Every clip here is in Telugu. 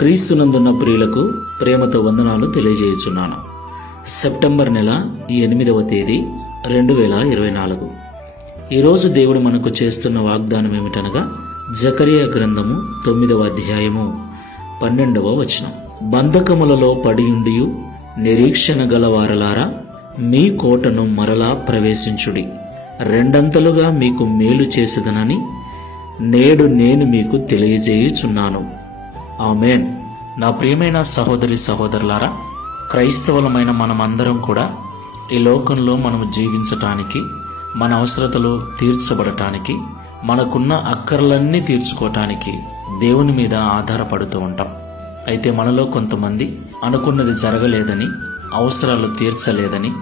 క్రీస్తునందున్న ప్రియులకు ప్రేమతో వందనాలు తెలియజేయుచున్నాను. సెప్టెంబర్ నెల 8వ తేదీ 2024. ఈరోజు దేవుడు మనకు చేస్తున్న వాగ్దానం ఏమిటనగా జకరియా గ్రంథము 9వ అధ్యాయము 12వ వచనం. బంధకములలో పడియుండియు నిరీక్షణ గల వారలారా, మీ కోటను మరలా ప్రవేశించుడి, రెండంతలుగా మీకు మేలు చేసేదనని నేడు నేను మీకు తెలియజేయుచున్నాను. ఆమేన్. నా ప్రియమైన సహోదరి సహోదరులారా, క్రైస్తవులమైన మనమందరం కూడా ఈ లోకంలో మనం జీవించటానికి, మన అవసరతలు తీర్చబడటానికి, మనకున్న అక్కర్లన్నీ తీర్చుకోవటానికి దేవుని మీద ఆధారపడుతూ ఉంటాం. అయితే మనలో కొంతమంది అనుకున్నది జరగలేదని, అవసరాలు తీర్చలేదని,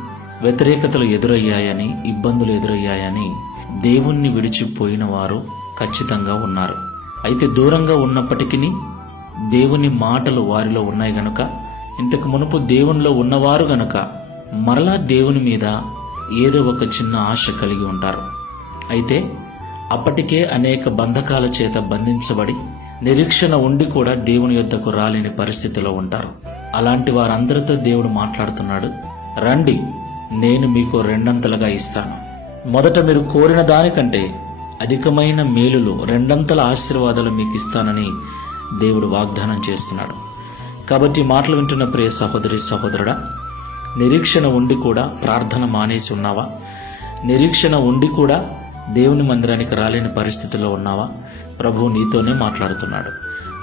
వ్యతిరేకతలు ఎదురయ్యాయని, ఇబ్బందులు ఎదురయ్యాయని దేవుణ్ణి విడిచిపోయిన వారు ఖచ్చితంగా ఉన్నారు. అయితే దూరంగా ఉన్నప్పటికీ దేవుని మాటలు వారిలో ఉన్నాయి గనుక, ఇంతకు మునుపు దేవునిలో ఉన్నవారు గనుక మరలా దేవుని మీద ఏదో ఒక చిన్న ఆశ కలిగి ఉంటారు. అయితే అప్పటికే అనేక బంధకాల చేత బంధించబడి నిరీక్షణ ఉండి కూడా దేవుని యొద్దకు రాలేని పరిస్థితిలో ఉంటారు. అలాంటి వారందరితో దేవుడు మాట్లాడుతున్నాడు. రండి, నేను మీకు రెండంతలుగా ఇస్తాను. మొదట మీరు కోరిన దానికంటే అధికమైన మేలులు, రెండంతల ఆశీర్వాదాలు మీకు ఇస్తానని దేవుడు వాగ్దానం చేస్తున్నాడు. కాబట్టి మాటలు వింటున్న ప్రియ సహోదరి సహోదరుడా, నిరీక్షణ ఉండి కూడా ప్రార్థన మానేసి ఉన్నావా? నిరీక్షణ ఉండి కూడా దేవుని మందిరానికి రాలేని పరిస్థితిలో ఉన్నావా? ప్రభువు నీతోనే మాట్లాడుతున్నాడు.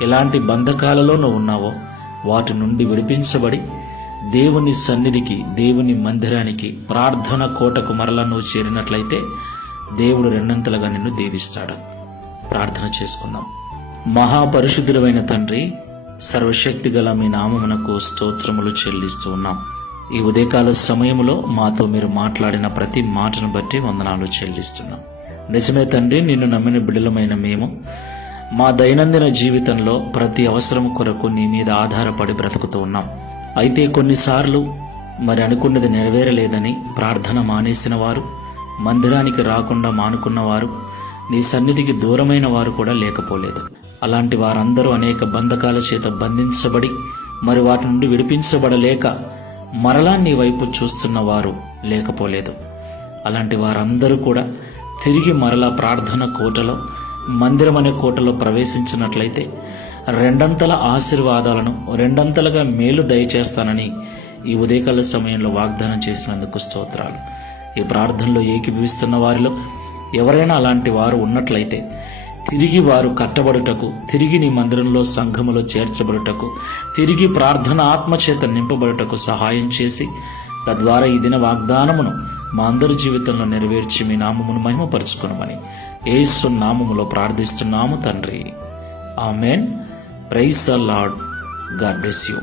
ఎలాంటి బంధకాలలో నువ్వు ఉన్నావో వాటి నుండి విడిపించబడి దేవుని సన్నిధికి, దేవుని మందిరానికి, ప్రార్థన కోటకు మరలా నువ్వు చేరినట్లయితే దేవుడు రెండంతలుగా నిన్ను దీవిస్తాడు. ప్రార్థన చేసుకుందాం. మహాపరిశుద్ధుడైన తండ్రి, సర్వశక్తి గల మీ నామమునకు స్తోత్రములు చెల్లిస్తూ ఉన్నాం. ఈ ఉదయకాల సమయంలో మాతో మీరు మాట్లాడిన ప్రతి మాటను బట్టి వందనాలు చెల్లిస్తున్నాం. నిజమే తండ్రి, నిన్ను నమ్మిన బిడ్డలమైన మేము మా దైనందిన జీవితంలో ప్రతి అవసరం కొరకు నీ మీద ఆధారపడి బ్రతుకుతూ ఉన్నాం. అయితే కొన్నిసార్లు మరి అనుకున్నది నెరవేరలేదని ప్రార్థన మానేసిన వారు, మందిరానికి రాకుండా మానుకున్నవారు, నీ సన్నిధికి దూరమైన వారు కూడా లేకపోలేదు. అలాంటి వారందరూ అనేక బంధకాల చేత బంధించబడి మరి వాటి నుండి విడిపించబడలేక మరలా నీ వైపు చూస్తున్న వారు లేకపోలేదు. అలాంటి వారందరూ కూడా తిరిగి మరలా ప్రార్థన కోటలో, మందిరం అనే కోటలో ప్రవేశించినట్లయితే రెండంతల ఆశీర్వాదాలను, రెండంతలుగా మేలు దయచేస్తానని ఈ ఉదయకాల సమయంలో వాగ్దానం చేసినందుకు స్తోత్రాలు. ఈ ప్రార్థనలో ఏకీభవిస్తున్న వారిలో ఎవరైనా అలాంటి వారు ఉన్నట్లయితే తిరిగి వారు కట్టబడుటకు, తిరిగి నీ మందిరంలో, సంఘములో చేర్చబడుటకు, తిరిగి ప్రార్థన ఆత్మచేత నింపబడుటకు సహాయం చేసి తద్వారా ఈ దిన వాగ్దానమును మా అందరి జీవితంలో నెరవేర్చి మీ నామమును మహిమపరచుకొనమని యేసు నామములో ప్రార్థిస్తున్నాము తండ్రి. Amen. Praise the lord. God bless you.